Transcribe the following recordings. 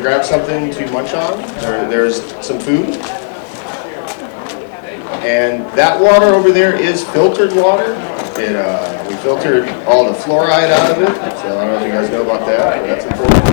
Grab something to munch on. There's some food. And that water over there is filtered water. We filtered all the fluoride out of it. So I don't know if you guys know about that, but that's important.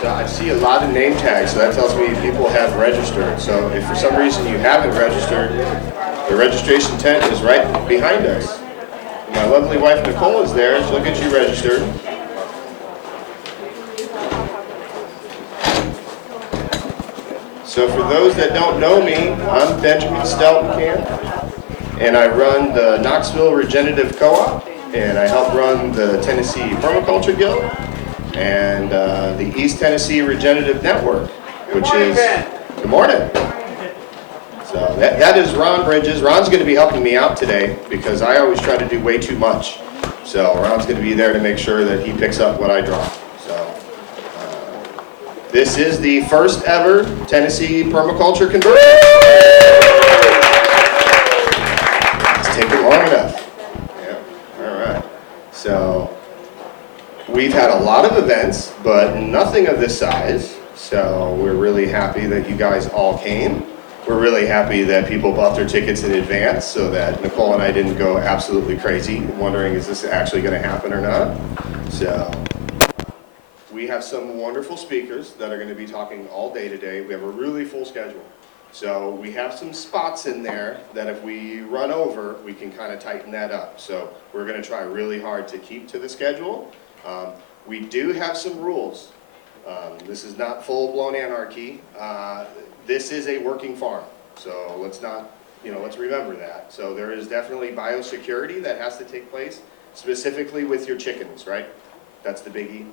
So I see a lot of name tags, so that tells me people have registered. So if for some reason you haven't registered, the registration tent is right behind us. My lovely wife Nicole is there, she'll get you registered. So for those that don't know me, I'm Benjamin Steltenkamp, and I run the Knoxville Regenerative Co-op, and I help run the Tennessee Permaculture Guild, and the East Tennessee Regenerative Network, which is, good morning. So that is Ron Bridges. Ron's going to be helping me out today because I always try to do way too much. So Ron's going to be there to make sure that he picks up what I drop. So this is the first ever Tennessee Permaculture Convergence. It's taken long enough. Yeah, all right. So we've had a lot of events, but nothing of this size. So we're really happy that you guys all came. We're really happy that people bought their tickets in advance so that Nicole and I didn't go absolutely crazy wondering is this actually going to happen or not. So we have some wonderful speakers that are going to be talking all day today. We have a really full schedule. So we have some spots in there that if we run over, we can kind of tighten that up. So we're going to try really hard to keep to the schedule. We do have some rules. This is not full-blown anarchy. This is a working farm, so let's not, let's remember that. So there is definitely biosecurity that has to take place, specifically with your chickens, right? That's the biggie?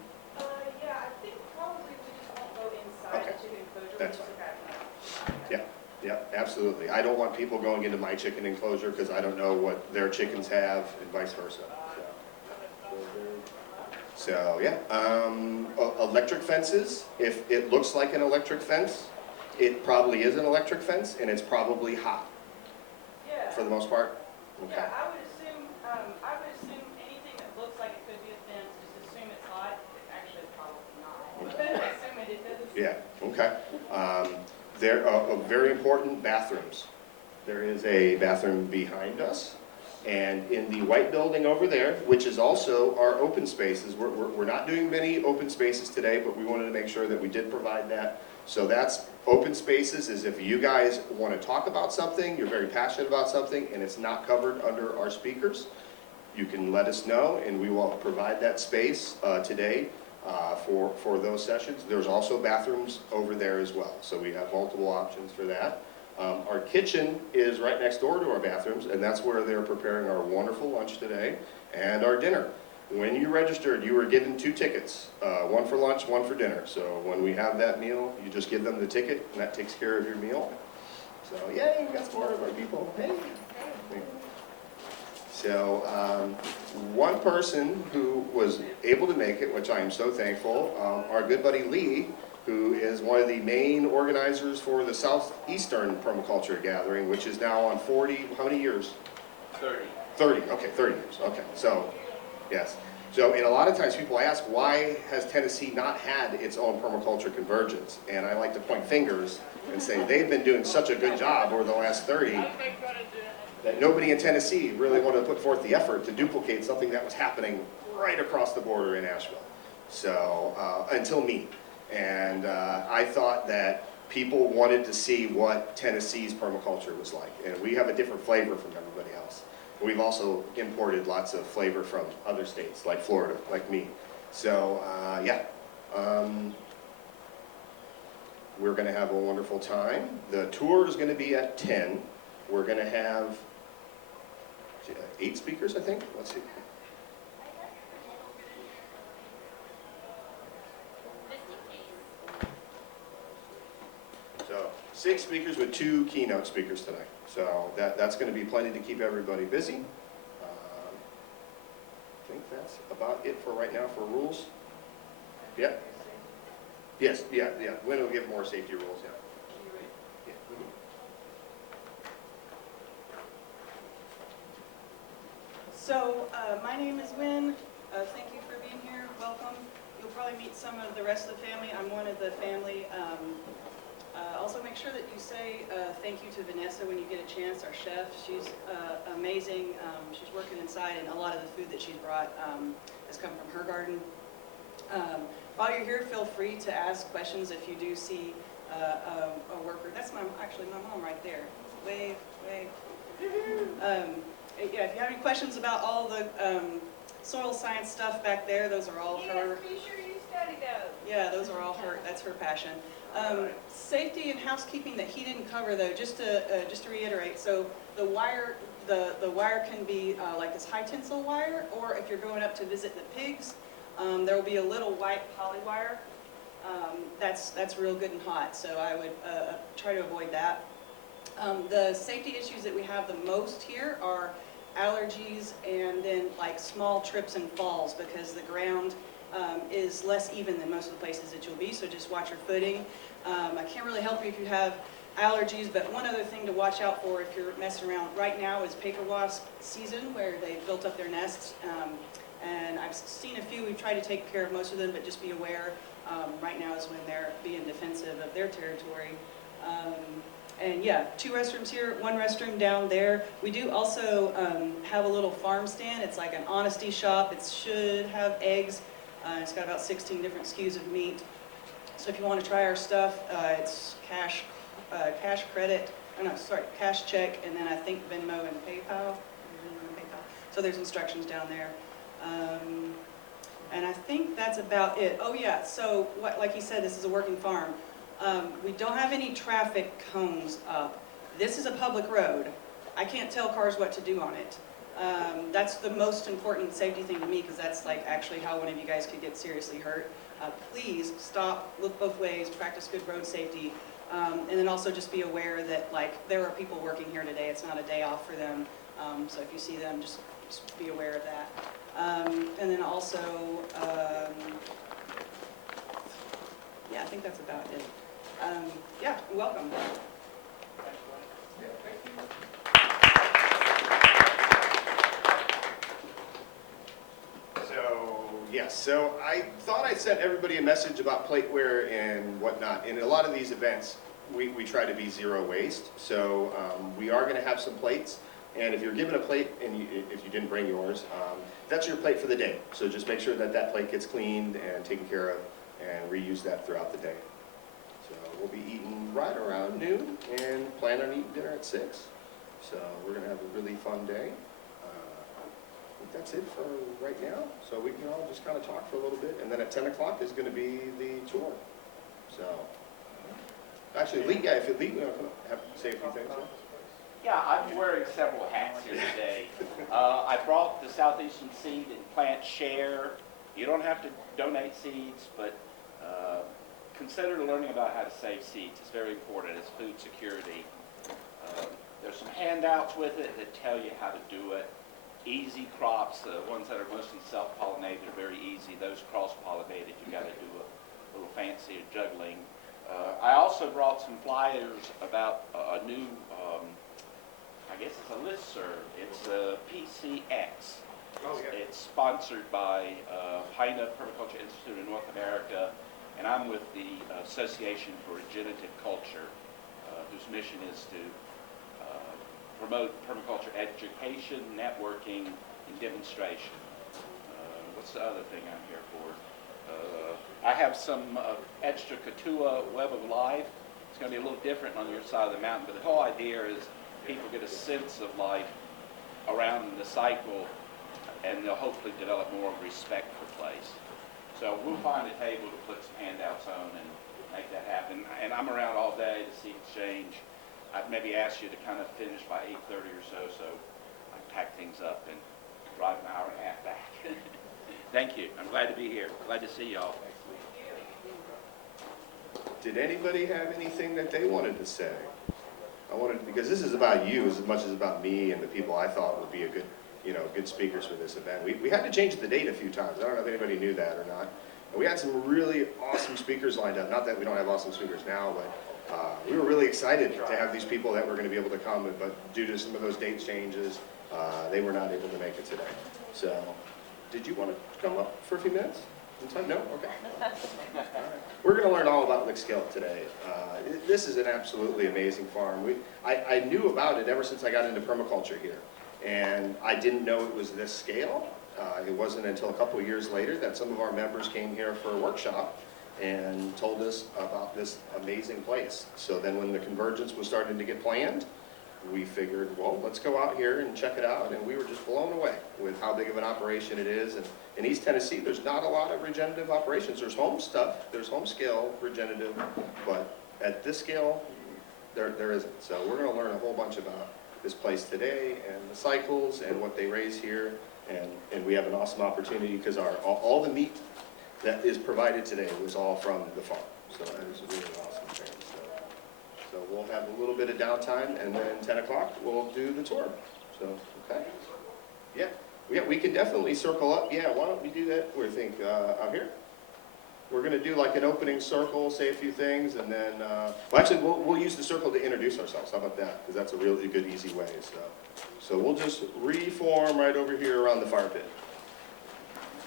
Yeah, I think probably we just won't go inside the chicken enclosure. That's fine. Yeah, absolutely. I don't want people going into my chicken enclosure because I don't know what their chickens have and vice versa. So yeah, electric fences, if it looks like an electric fence, it probably is an electric fence, and it's probably hot. Yeah. For the most part. Okay. Yeah, I would assume anything that looks like it could be a fence, just assume it's hot. Actually, it's probably not. Okay. Assume it is. Yeah. Okay. There are very important bathrooms. There is a bathroom behind us, and in the white building over there, which is also our open spaces. We're not doing many open spaces today, but we wanted to make sure that we did provide that. So that's open spaces is if you guys want to talk about something, you're very passionate about something, and it's not covered under our speakers, you can let us know, and we will provide that space today for those sessions. There's also bathrooms over there as well, so we have multiple options for that. Our kitchen is right next door to our bathrooms, and that's where they're preparing our wonderful lunch today and our dinner. When you registered, you were given 2 tickets, one for lunch, one for dinner. So when we have that meal, you just give them the ticket, and that takes care of your meal. So yay, we got some more of our people. Hey. So one person who was able to make it, which I am so thankful, our good buddy Lee, who is one of the main organizers for the Southeastern Permaculture Gathering, which is now on 40, how many years? 30, okay, 30 years, okay. So, yes. So, and a lot of times people ask, why has Tennessee not had its own permaculture convergence? And I like to point fingers and say they've been doing such a good job over the last 30 that nobody in Tennessee really wanted to put forth the effort to duplicate something that was happening right across the border in Asheville. So, until me. And I thought that people wanted to see what Tennessee's permaculture was like. And we have a different flavor from everybody else. We've also imported lots of flavor from other states, like Florida, like me. So, we're going to have a wonderful time. The tour is going to be at 10. We're going to have 8 speakers, I think. Let's see. So 6 speakers with 2 keynote speakers tonight. So that's going to be plenty to keep everybody busy. I think that's about it for right now for rules. Yeah. Yes, yeah. Wynn will give more safety rules, yeah. So, my name is Wynn. Thank you for being here. Welcome. You'll probably meet some of the rest of the family. I'm one of the family. Also, make sure that you say thank you to Vanessa when you get a chance, our chef. She's amazing. She's working inside, and a lot of the food that she's brought has come from her garden. While you're here, feel free to ask questions if you do see a worker. That's actually my mom right there. Wave, wave. Yeah, if you have any questions about all the soil science stuff back there, those are all her. Be sure you study those. Yeah, those are all her. That's her passion. Safety and housekeeping that he didn't cover, though, just to reiterate. So the wire can be like this high tensile wire, or if you're going up to visit the pigs, there will be a little white poly wire. That's real good and hot. So I would try to avoid that. The safety issues that we have the most here are allergies and then like small trips and falls, because the ground is less even than most of the places that you'll be, so just watch your footing. I can't really help you if you have allergies, but one other thing to watch out for if you're messing around right now is paper wasp season, where they've built up their nests. And I've seen a few. We've tried to take care of most of them, but just be aware. Right now is when they're being defensive of their territory. And yeah, 2 restrooms here, 1 restroom down there. We do also have a little farm stand. It's like an honesty shop. It should have eggs. It's got about 16 different SKUs of meat. So if you want to try our stuff, it's cash credit. Oh no, sorry, cash check, and then I think Venmo and PayPal. So there's instructions down there. And I think that's about it. Oh yeah, so like you said, this is a working farm. We don't have any traffic cones up. This is a public road. I can't tell cars what to do on it. That's the most important safety thing to me, because that's like actually how one of you guys could get seriously hurt. Please stop, look both ways, practice good road safety, and then also just be aware that like there are people working here today. It's not a day off for them. So if you see them, just be aware of that. And then also, yeah, I think that's about it. Yeah, welcome. Yes, so I thought I sent everybody a message about plateware and whatnot. In a lot of these events, we try to be zero waste. So we are going to have some plates. And if you're given a plate and if you didn't bring yours, that's your plate for the day. So just make sure that that plate gets cleaned and taken care of and reuse that throughout the day. So we'll be eating right around noon and plan on eating dinner at 6. So we're going to have a really fun day. That's it for right now. So we can all just kind of talk for a little bit, and then at 10 o'clock is going to be the tour. So, actually, Lee, yeah, if Lee, you want to say a few things. Yeah, I'm wearing several hats here today. I brought the Southeastern Seed and Plant Share. You don't have to donate seeds, but consider learning about how to save seeds. It's very important. It's food security. There's some handouts with it that tell you how to do it. Easy crops, the ones that are mostly self-pollinated are very easy. Those cross-pollinated, you got to do a little fancier juggling. I also brought some flyers about a new, I guess it's a listserv. It's PCX. Oh, yeah. It's sponsored by PINA Permaculture Institute in North America, and I'm with the Association for Regenerative Culture, whose mission is to promote permaculture education, networking, and demonstration. What's the other thing I'm here for? I have some extra Katua Web of Life. It's going to be a little different on your side of the mountain, but the whole idea is people get a sense of life around the cycle, and they'll hopefully develop more respect for place. So we'll find a table to put some handouts on and make that happen. And I'm around all day to see exchange. I'd maybe ask you to kind of finish by 8:30 or so I can pack things up and drive an hour and a half back. Thank you. I'm glad to be here. Glad to see y'all. Did anybody have anything that they wanted to say? Because this is about you as much as about me and the people I thought would be a good, good speakers for this event. We had to change the date a few times. I don't know if anybody knew that or not. And we had some really awesome speakers lined up. Not that we don't have awesome speakers now, but we were really excited to have these people that were going to be able to come, but due to some of those date changes, they were not able to make it today. So, did you want to come up for a few minutes? No? Okay. All right. We're going to learn all about Skillet today. This is an absolutely amazing farm. I knew about it ever since I got into permaculture here, and I didn't know it was this scale. It wasn't until a couple of years later that some of our members came here for a workshop and told us about this amazing place. So then when the Convergence was starting to get planned, we figured, well, let's go out here and check it out, and we were just blown away with how big of an operation it is. And in East Tennessee, there's not a lot of regenerative operations. There's home stuff, there's home scale regenerative, but at this scale, there isn't. So we're going to learn a whole bunch about this place today and the cycles and what they raise here, and we have an awesome opportunity because all the meat that is provided today was all from the farm. So that is a really awesome thing. So we'll have a little bit of downtime, and then 10 o'clock we'll do the tour. So, okay. Yeah, we can definitely circle up. Yeah, why don't we do that? We think out here. We're going to do like an opening circle, say a few things, and then, well, actually, we'll use the circle to introduce ourselves. How about that? Because that's a really good, easy way. So we'll just reform right over here around the fire pit.